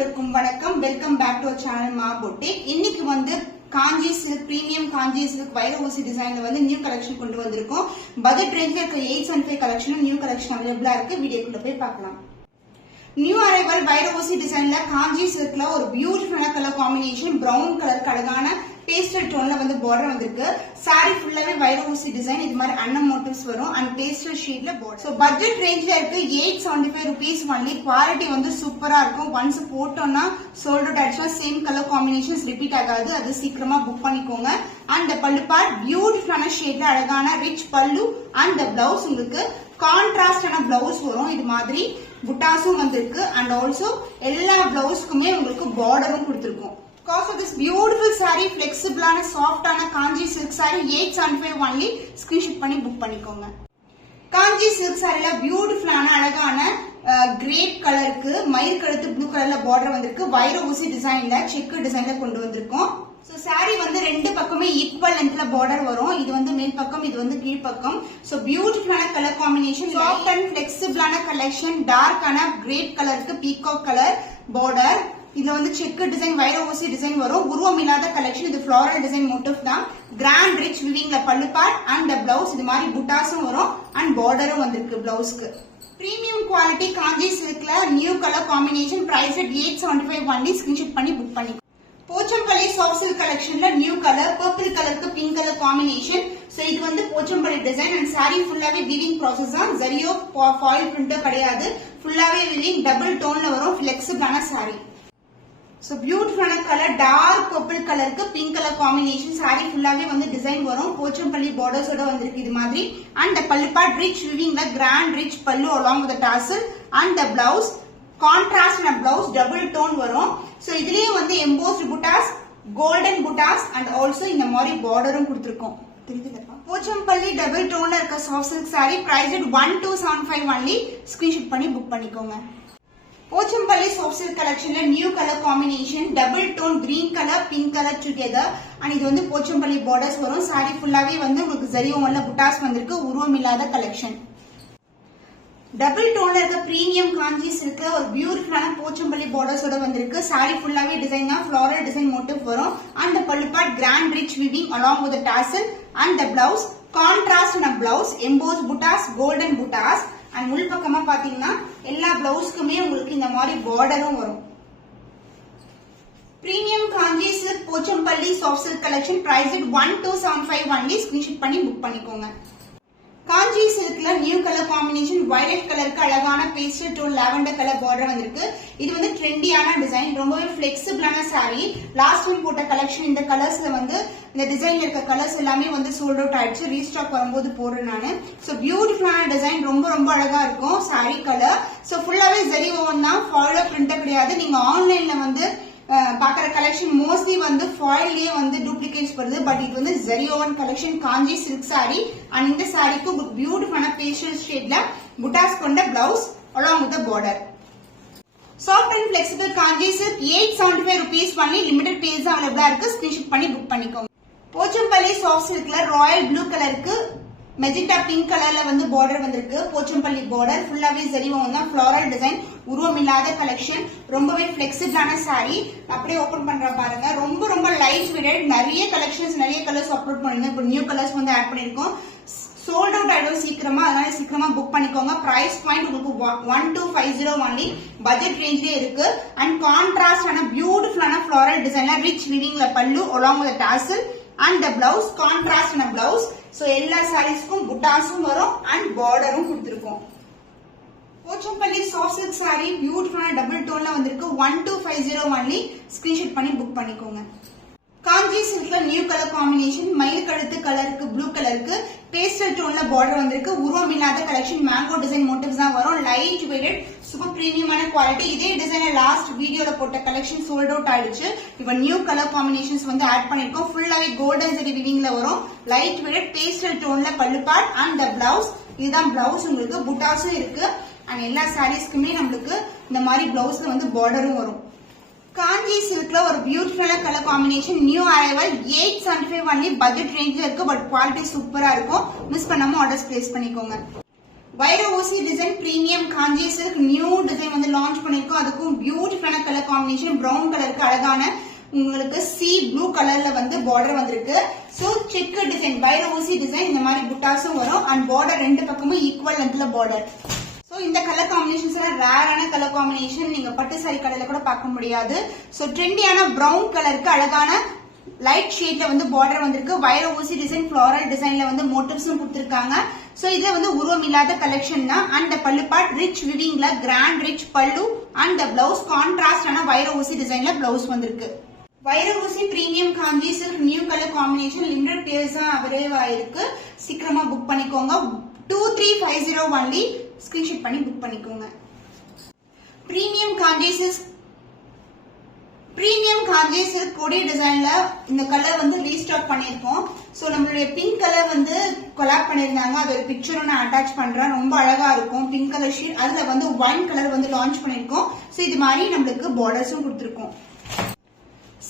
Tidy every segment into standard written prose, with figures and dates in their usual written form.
அனைவருக்கும் வணக்கம். Welcome back to our channel Maa boutique. இன்னைக்கு வந்து Kanchi silk premium Kanchi silk வைர ஊசி டிசைன்ல வந்து நியூ கலெக்ஷன் கொண்டு வந்திருக்கோம். பட்ஜெட் ரேஞ்ச்ல இருக்க 875 கலெக்ஷன் நியூ கலெக்ஷன் அவைலபிளா இருக்கு. வீடியோக்குள்ள போய் பார்க்கலாம். நியூ அரைவல் வைர ஊசி டிசைன்ல காஞ்சி சில்க்ல ஒரு பியூட்டிஃபுல்லான கலர் காம்பினேஷன் பிரவுன் கலருக்கு அழகான பேஸ்டல் டோன்ல வந்து பார்டர் வந்திருக்கு. சாரி ஃபுல்லாவே வைர ஊசி டிசைன். இது மாதிரி அன்னம் மோட்டிவ்ஸ் வரும் அண்ட் பேஸ்டல் ஷேட்ல பார்டர். சோ பட்ஜெட் ரேஞ்ச்ல இருக்கு 875 rupees ஒன்லி. குவாலிட்டி வந்து சூப்பரா இருக்கும். ஒன்ஸ் போட்டோம்னா சோல்ட் அவுட் ஆயிடுச்சுனா சேம் கலர் காம்பினேஷன்ஸ் ரிப்பீட் ஆகாது. அது சீக்கிரமா புக் பண்ணிக்கோங்க. அண்ட் பல்லு பார்ட் பியூட்டிஃபுல்லான ஷேட்ல அழகான ரிச் பல்லு அண்ட் பிளவுஸ் உங்களுக்கு கான்ட்ராஸ்டான பிளவுஸ் வரும். இது மாதிரி புட்டாஸும் வந்திருக்கு அண்ட் ஆல்சோ எல்லா பிளவுஸ்க்குமே உங்களுக்கு பார்டரும் கொடுத்திருக்கும். Because of this beautiful saree, flexible soft Kanchi silk saree 875 only. screenshot பண்ணி புக் பண்ணிக்கோங்க. காஞ்சி silk saree beautiful அழகான கிரேப் கலருக்கு மயில் கழுத்து ப்ளூ கலர்ல பார்டர் வந்திருக்கு. வைர ஊசி டிசைன்ல செக் டிசைன்ல கொண்டு வந்திருக்கோம். சோ saree வந்து ரெண்டு பக்கமே ஈக்குவல் லென்த்ல பார்டர் வரும். இது வந்து மேல் பக்கம், இது வந்து கீழ் பக்கம். சோ பியூட்டிஃபுல்லான கலர் காம்பினேஷன், சாஃப்ட் அண்ட் ஃபிளெக்சிபிளான கலெக்ஷன். டார்க்கான கிரேப் கலருக்கு பீகாக் கலர் பார்டர். இதுல வந்து செக் டிசைன் வைர ஊசி டிசைன் வரும். உருவம் இல்லாத கலெக்ஷன். இது ஃப்ளோரல் டிசைன் மோட்டிவ் தான். கிராண்ட் ரிச் விவிங்ல பல்லு பார்ட் அண்ட் பிளவுஸ். இது மாதிரி புட்டாஸும் வரும் அண்ட் பார்டரும் வந்திருக்கு பிளவுஸ்க்கு. பிரீமியம் குவாலிட்டி காஞ்சி சில்க்ல new colour combination. Price at 875 only. Screenshot பண்ணி புக் பண்ணி. போச்சம்பள்ளி சாஃப்ட் சில்க் கலெக்ஷன்ல நியூ கலர் பர்பிள் கலருக்கு பிங்க் கலர் காம்பினேஷன். சோ இது வந்து போச்சம்பள்ளி டிசைன் அண்ட் saree ஃபுல்லாவே வீவிங் ப்ராசஸ் தான். ஜரியோ ஃபாயில் பிரிண்ட் கிடையாது. ஃபுல்லாவே வீவிங் டபுள் டோன்ல வரும். ஃபிளெக்சிபிளான saree. So beautiful color, dark purple கலருக்கு பிங்க் கலர் காம்பினேஷன். saree ஃபுல்லாவே வந்து டிசைன் வரும். போச்சம்பள்ளி பார்டர்ஸோட வந்திருக்கு இது மாதிரி. and the pallu part rich விவிங்ல grand rich pallu along with the tassel and the blouse contrast and blouse double tone வரும். சோ இதுலயே வந்து embossed buttas, golden buttas and also இந்த மாதிரி பார்டரும் கொடுத்திருக்கோம். தெரியுதுலப்பா? போச்சம்பள்ளி டபுள் டோன்ல இருக்க soft silk saree price at 1275 only. Screenshot பண்ணி புக் பண்ணிக்கோங்க. போச்சம்பள்ளி சாஃப்ட் சில்க் கலெக்ஷன்ல new colour combination. Double tone green colour pink colour together and இது வந்து போச்சம்பள்ளி பார்டர்ஸ் வரும். saree ஃபுல்லாவே வந்து உங்களுக்கு ஜரியோன்ல புட்டாஸ் வந்திருக்கு. உருவம் இல்லாத கலெக்ஷன். டபுள் டோன்ல இருக்க பிரீமியம் காஞ்சி சில்க்ல ஒரு பியூட்டிஃபுல்லான போச்சம்பள்ளி பார்டர்ஸோட வந்திருக்கு. saree ஃபுல்லாவே டிசைன் தான். ஃப்ளோரல் டிசைன் மோட்டிவ் வரும் அண்ட் பல்லு part grand rich weaving along with the tassel and the blouse contrast blouse embossed buttas golden buttas and உள் பக்கமா பாத்தீங்கன்னா எல்லா பிளவுஸ்க்குமே உங்களுக்கு இந்த மாதிரி பார்டரும் வரும். Premium Kanchi silk Pochampally soft silk collection price at 1275 only. Screenshot பண்ணி புக் பண்ணிக்கோங்க. காஞ்சி சில்க்ல நியூ கலர் காம்பினேஷன். வயலட் கலருக்கு அழகான pastel tone lavender colour border வந்திருக்கு. இது வந்து ட்ரெண்டியான டிசைன். ரொம்பவே பிளெக்சிபிளான saree. லாஸ்ட் டைம் போட்ட கலெக்ஷன் இந்த கலர்ஸ்ல வந்து இந்த டிசைன்ல இருக்க கலர்ஸ் எல்லாமே வந்து சோல்ட் அவுட் ஆயிடுச்சு. ரீஸ்டாக் வரும்போது போடுறேன் நானு. சோ பியூட்டிஃபுல்லான டிசைன். ரொம்ப ரொம்ப அழகா இருக்கும் saree கலர். சோ ஃபுல்லாவே ஜரி ஓன் தான். ஃபாயிலோ பிரிண்ட் கிடையாது. நீங்க ஆன்லைன்ல வந்து பாக்குற கலெக்ஷன் மோஸ்ட்லி வந்து ஃபாயிலே வந்து டூப்ளிகேட்ஸ் வருது. பட் இது வந்து ஜரியோவன் கலெக்ஷன் காஞ்சி சில்க் saree அண்ட் இந்த சாரிக்கு பியூட்டிஃபுல்லான பேஸ்டல் ஷேட்ல புட்டாஸ் கொண்ட blouse along with the border. Soft and flexible Kanchi silk 875 rupees only. Limited page அவைலபிளா இருக்கு. ஸ்கிரீன்ஷாட் பண்ணி புக் பண்ணிக்கோங்க. போச்சம்பள்ளி சாஃப்ட் சில்க்ல ராயல் ப்ளூ கலருக்கு மெஜெண்டா பிங்க் கலர்ல வந்து பார்டர் வந்திருக்கு. போச்சம்பள்ளி பார்டர் ஃபுல்லாவே ஜரியோன் தான். Floral design. உருவம் இல்லாத கலெக்ஷன். ரொம்பவே பிளெக்சிபிளான saree. அப்படியே ஓபன் பண்ற பாருங்க. ரொம்ப ரொம்ப லைட் வெயிட். நிறைய கலெக்ஷன்ஸ் நிறைய கலர்ஸ் அப்லோட் பண்ணுங்க. இப்போ நியூ கலர்ஸ் வந்து ஆட் பண்ணிருக்கோம். சோல்ட் அவுட் ஆயிடும் சீக்கிரமா. அதனால சீக்கிரமா புக் பண்ணிக்கோங்க. பிரைஸ் பாயிண்ட் உங்களுக்கு 1250 only. பட்ஜெட் ரேஞ்ச்லயே இருக்கு அண்ட் கான்ட்ராஸ்டான பியூட்டிஃபுல்லான ஃப்ளோரல் டிசைன்ல ரிச் விவிங்ல பல்லு along with the tassel and the blouse கான்ட்ராஸ்டான பிளவுஸ். சோ எல்லா சாரீஸ்க்கும் புட்டாஸும் வரும் அண்ட் பார்டரும் கொடுத்திருக்கோம். போச்சம்பள்ளி சாஃப்ட் சில்க் saree பியூட்டிஃபுல்லான டபுள் டோன்ல வந்திருக்கு. 1250 only. ஸ்கிரீன்ஷாட் பண்ணி புக் பண்ணிக்கோங்க. காஞ்சி சில்க்ல நியூ கலர் காம்பினேஷன். மயில் கழுத்து கலருக்கு ப்ளூ கலருக்கு பேஸ்டல் டோன்ல பார்டர் வந்திருக்கு. உருவம் இல்லாத கலெக்ஷன். மேங்கோ டிசைன் மோட்டிவ்ஸ் தான் வரும். லைட் வெயிட் சூப்பர் பிரீமியமான குவாலிட்டி. இதே டிசைன் லாஸ்ட் வீடியோல போட்ட கலெக்ஷன் சோல்ட் அவுட் ஆயிடுச்சு. இப்ப நியூ கலர் காம்பினேஷன்ஸ் வந்து ஆட் பண்ணிருக்கோம். ஃபுல்லாவே கோல்டன் ஜரி விவிங்ல வரும். லைட் வெயிட் பேஸ்டல் டோன்ல பல்லு பார்ட் அண்ட் த பிளவுஸ். இதுதான் பிளவுஸ். உங்களுக்கு புட்டாஸும் இருக்கு அண்ட் எல்லா சாரீஸ்க்குமே நம்மளுக்கு இந்த மாதிரி பிளவுஸ்ல வந்து பார்டரும் வரும். காஞ்சி சில்க்ல ஒரு பியூட்டிஃபுல்லான colour combination. New arrival 875 only. Budget ரேஞ்ச்ல இருக்கு பட் குவாலிட்டி சூப்பரா இருக்கும். மிஸ் பண்ணாம ஆர்டர்ஸ் பிளேஸ் பண்ணிக்கோங்க. வைர ஊசி design premium Kanchi silk new design வந்து லான்ச் பண்ணிருக்கோம். அதுக்கும் பியூட்டிஃபுல்லான கலர் காம்பினேஷன். காம்பினேஷன் பிரவுன் கலருக்கு அழகான உங்களுக்கு சி ப்ளூ கலர்ல வந்து பார்டர் வந்திருக்கு. சோ செக் டிசைன் வைர ஊசி டிசைன் இந்த மாதிரி புட்டாஸும் வரும் அண்ட் பார்டர் ரெண்டு பக்கமும் ஈக்குவல் லென்த்ல பார்டர். சோ இந்த கலர் காம்பினேஷன்ஸ் எல்லாம் ரேரான கலர் காம்பினேஷன், நீங்க பட்டு சாரி கடையில கூட பார்க்க முடியாது. சோ ட்ரெண்டியான பிரவுன் கலருக்கு அழகான லைட் ஷேட்ல வந்து பார்டர் வந்திருக்கு. வைர ஊசி டிசைன் ஃபிளாரல் டிசைன்ல வந்து மோட்டிவ்ஸும் கொடுத்திருக்காங்க. சோ இதுல வந்து உருவம் இல்லாத கலெக்ஷன் தான். அண்ட் பல்லு பார்ட் ரிச் விவிங்ல கிராண்ட் ரிச் பல்லு அண்ட் பிளவுஸ் கான்ட்ராஸ்டான வைர ஊசி டிசைன்ல பிளவுஸ் வந்திருக்கு. வைர ஊசி premium Kanchi silk new colour combination limited pairs தான் அவைலபிள் ஆயிருக்கு. சீக்கிரமா புக் பண்ணிக்கோங்க. 2350 ஒன்லி. ஸ்கிரீன்ஷாட் பண்ணி புக் பண்ணிக்கோங்க. பிரீமியம் காஞ்சி சில்க் கொடி டிசைன்ல இந்த கலர் வந்து ரீஸ்டாக் பண்ணிருக்கோம். சோ நம்மளுடைய பிங்க் கலர் வந்து கொலாப் பண்ணிருந்தாங்க. அது ஒரு பிக்சர் நான் அட்டாச் பண்றேன். ரொம்ப அழகா இருக்கும் பிங்க் கலர் ஷீட். அதுல வந்து ஒயின் கலர் வந்து லான்ச் பண்ணிருக்கோம். சோ இது மாதிரி நம்மளுக்கு பார்டர்ஸும் கொடுத்திருக்கோம்.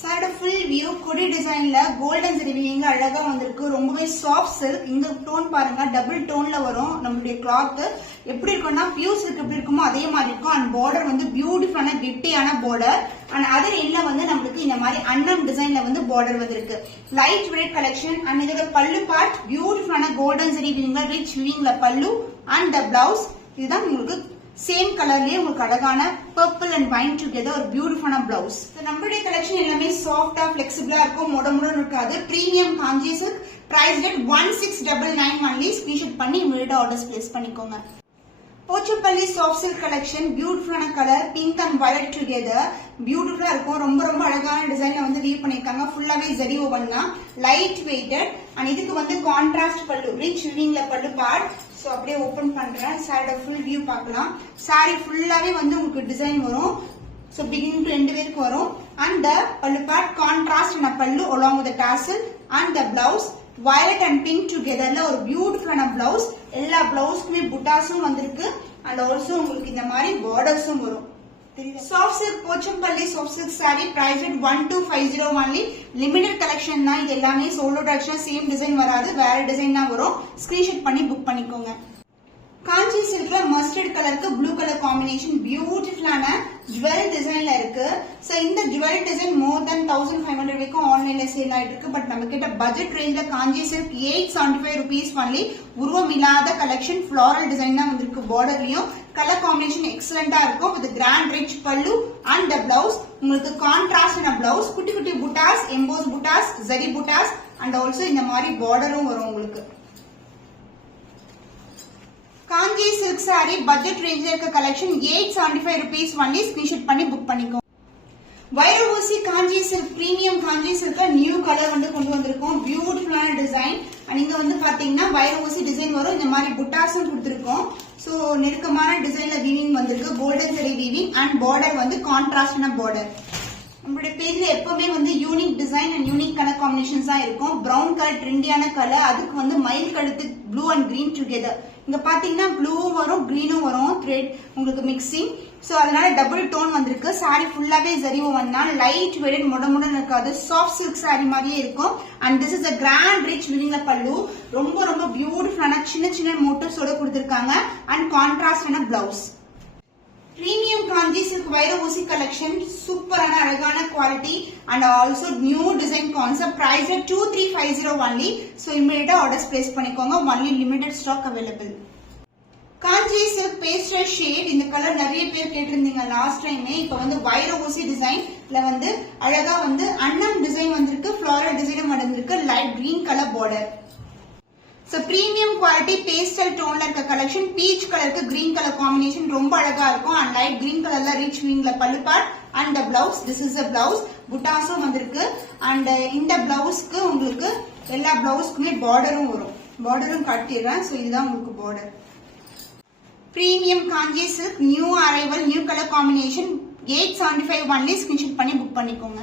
சாரோட ஃபுல் வியூ கொடி டிசைன்ல கோல்டன் ஜெரிவிங்ல அழகா வந்திருக்கு. ரொம்பவே சாஃப்ட் சில்க். இந்த டோன் பாருங்க டபுள் டோன்ல வரும். நம்மளுடைய கிளாத் எப்படி இருக்கும்னா பியூர் சில்க் எப்படி இருக்குமோ அதே மாதிரி இருக்கும். அண்ட் பார்டர் வந்து பியூட்டிஃபுல்லான கெட்டியான பார்டர். அண்ட் அதர் எண்ட்ல வந்து நம்மளுக்கு இந்த மாதிரி அன்னம் டிசைன்ல வந்து பார்டர் வந்திருக்கு. Light weight collection. அண்ட் இதோட பல்லு பார்ட் பியூட்டிஃபுல்லான கோல்டன் ஜெரிவிங்ல ரிச் விவிங்ல பல்லு அண்ட் பிளவுஸ். இதுதான் உங்களுக்கு சேம் கலர்லயே உங்களுக்கு அழகான பர்பிள் அண்ட் வைன் டுகெதர் ஒரு பியூட்டிஃபுல்லான பிளவுஸ். நம்மளுடைய கலெக்ஷன் எல்லாமே சாஃப்டா பிளெக்சிபிளா இருக்கும். முடமுடன் இருக்காது. Premium Kanchi silk. Price rate 1699 only. Screenshot பண்ணி இமிடியேட்டா ஆர்டர்ஸ் பிளேஸ் பண்ணிக்கோங்க. போச்சப்பள்ளி சாஃப்ட் சில்க் கலெக்ஷன் பியூட்டிஃபுல்லான colour pink and violet together பியூட்டிஃபுல்லா இருக்கும். ரொம்ப ரொம்ப அழகான டிசைன்ல வந்து வீவ் பண்ணிருக்காங்க. ஃபுல்லாவே ஜரி ஓவன் தான். லைட் வெயிட்டட் அண்ட் இதுக்கு வந்து கான்ட்ராஸ்ட் பல்லு ரிச் விவிங்ல பல்லு பார்ட். சோ அப்படியே ஓபன் பண்றேன். சாரியோட ஃபுல் வியூ பார்க்கலாம். சாரி ஃபுல்லாவே வந்து உங்களுக்கு டிசைன் வரும். சோ பிகினிங் டு எண்ட் வரைக்கும் வரும். அண்ட் பல்லு பார்ட் கான்ட்ராஸ்ட் அண்ட் பல்லு along with the tassel and the blouse violet and pink togetherல ஒரு பியூட்டிஃபுல்லான பிளவுஸ். எல்லா பிளவுஸ்க்குமே புட்டாஸும் வந்திருக்கு. அண்ட் ஆல்சோ உங்களுக்கு இந்த மாதிரி பார்டர்ஸும் வரும். Soft silk Pochampally soft silk saree price rate 1250 only. Limited collection தான். இது எல்லாமே சோல்ட் அவுட் ஆக்சுவலா சேம் டிசைன் வராது. வேற டிசைன் தான் வரும். ஸ்கிரீன்ஷாட் பண்ணி புக் பண்ணிக்கோங்க. காஞ்சி சில்க்ல மஸ்டர்ட் கலருக்கு ப்ளூ கலர் காம்பினேஷன் பியூட்டிஃபுல்லான ஜுவல் டிசைன்ல இருக்கு. சோ இந்த ஜுவல் டிசைன் மோர் தென் 1500 வரைக்கும் ஆன்லைன்ல சேல் ஆயிட்டு இருக்கு. பட் நம்ம கிட்ட பட்ஜெட் ரேஞ்ச்ல காஞ்சி சில்க் 875 rupees ஒன்லி. உருவம் இல்லாத கலெக்ஷன் ஃபிளாரல் டிசைன் தான் வந்திருக்கு. பார்டர்லயும் கலர் காம்பினேஷன் எக்ஸலண்டா இருக்கும். வித் கிராண்ட் ரிச் பல்லு அண்ட் பிளவுஸ். உங்களுக்கு கான்ட்ராஸ்ட் பிளவுஸ் குட்டி குட்டி புட்டாஸ் EMBOSS buttas zari buttas and also இந்த மாதிரி பார்டரும் வரும் உங்களுக்கு. காஞ்சி சில்க் சாரி பட்ஜெட் ரேஞ்ச்ல இருக்க கலெக்ஷன் 875 rupees ஒன்லி. ஸ்கிரீன்ஷாட் பண்ணி புக் பண்ணிக்கோ. வைர ஊசி காஞ்சி silk premium Kanchi silk new colour வந்து கொண்டு வந்திருக்கோம். பியூட்டிஃபுல்லான டிசைன். அண்ட் இங்க வந்து பாத்தீங்கன்னா வைர ஊசி டிசைன் வரும். இந்த மாதிரி புட்டாஸும் கொடுத்திருக்கோம். சோ நெருக்கமான டிசைன்ல வீவிங் வந்திருக்கு. Golden zari weaving and border வந்து கான்ட்ராஸ்டான பார்டர். நம்மளுடைய பேஜ்ல எப்பவுமே வந்து unique design and unique colour combinations தான் இருக்கும். பிரவுன் கலர் ட்ரெண்டியான கலர். அதுக்கு வந்து மயில் கழுத்து ப்ளூ அண்ட் கிரீன் டுகெதர். இங்க பாத்தீங்கன்னா ப்ளூ வரும் கிரீனும் வரும் த்ரெட் உங்களுக்கு மிக்சிங். சோ அதனால டபுள் டோன் வந்திருக்கு. சாரி ஃபுல்லாவே ஜரி ஓவன் தான். லைட் வெயிட் முடமுடன் இருக்காது. சாஃப்ட் சில்க் சாரி மாதிரியே இருக்கும். And this is a grand rich விவிங்ல பல்லு. ரொம்ப ரொம்ப பியூட்டிஃபுல்லான சின்ன சின்ன மோட்டிவ்ஸோட கொடுத்திருக்காங்க. அண்ட் கான்ட்ராஸ்டான பிளவுஸ். பிரீமியம் காஞ்சி சில்க் வைர ஊசி கலெக்ஷன் சூப்பரான அழகான quality and also new design concept. Price 2350 only. So இமிடியேட்டா ஆர்டர்ஸ் பிளேஸ் பண்ணிக்கோங்க. Only limited stock available. Kanchi silk pastel shade. இந்த கலர் நிறைய பேர் கேட்டிருந்தீங்க லாஸ்ட் டைமே. இப்ப வந்து வைர ஊசி டிசைன்ல வந்து அழகா வந்து அன்னம் டிசைன் வந்திருக்கு. ஃபிளாரல் டிசைனும் வந்திருக்கு. Light green colour border. So premium quality pastel tone இருக்க collection peach கலருக்கு green color combination ரொம்ப அழகா இருக்கும். and light green colorல rich wingல பல்லு part and the blouse. This is a blouse. புட்டாஸும் வந்திருக்கு. and இந்த பிளவுஸ்க்கு உங்களுக்கு எல்லா பிளவுஸ்க்குமே பார்டரும் வரும். பார்டரும் காட்டிடுறேன். so இதுதான் உங்களுக்கு பார்டர். premium காஞ்சி silk new arrival new color combination 875 only. Screenshot பண்ணி புக் பண்ணிக்கோங்க.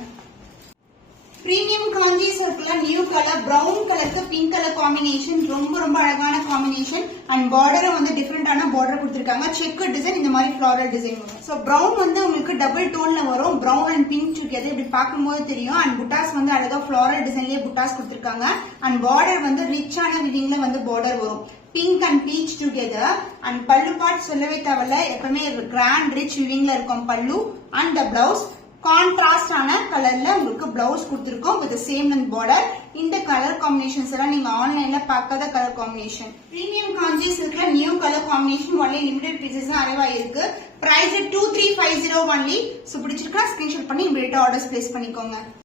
பிரீமியம் காஞ்சி சில்க்ல நியூ கலர் பிரவுன் கலருக்கு பிங்க் கலர் காம்பினேஷன் ரொம்ப ரொம்ப அழகான காம்பினேஷன். அண்ட் பார்டரும் வந்து டிஃபரெண்டான பார்டர் கொடுத்திருக்காங்க. செக் டிசைன் இந்த மாதிரி ஃபிளாரல் டிசைன் வரும். சோ பிரவுன் வந்து உங்களுக்கு டபுள் டோன்ல வரும். பிரவுன் அண்ட் பிங்க் டுகெதர் இப்படி பார்க்கும்போது தெரியும். அண்ட் புட்டாஸ் வந்து அழகா ஃபிளாரல் டிசைன்லயே புட்டாஸ் கொடுத்திருக்காங்க. அண்ட் பார்டர் வந்து ரிச்சான விவிங்ல வந்து பார்டர் வரும். Pink and beach together. And பல்லு பார்ட் சொல்லவே தேவையில்ல. எப்பவுமே கிராண்ட் ரிச் விவிங்ல இருக்கும் பல்லு. அண்ட் த பிளவுஸ் கான்ட்ராஸ்டான கலர்ல உங்களுக்கு பிளவுஸ் கொடுத்திருக்கோம் வித் சேம் லென்த் பார்டர். இந்த கலர் காம்பினேஷன்ஸ் எல்லாம் நீங்க ஆன்லைன்ல பார்க்காத கலர் காம்பினேஷன். பிரீமியம் காஞ்சி சில்க்ல new colour combination only limited pieces தான் அரைவா இருக்கு. Price 2350 only. சோ பிடிச்சிருக்கா ஸ்கிரீன்ஷாட் பண்ணி இமிடியேட்டா ஆர்டர்ஸ் பிளேஸ் பண்ணிக்கோங்க.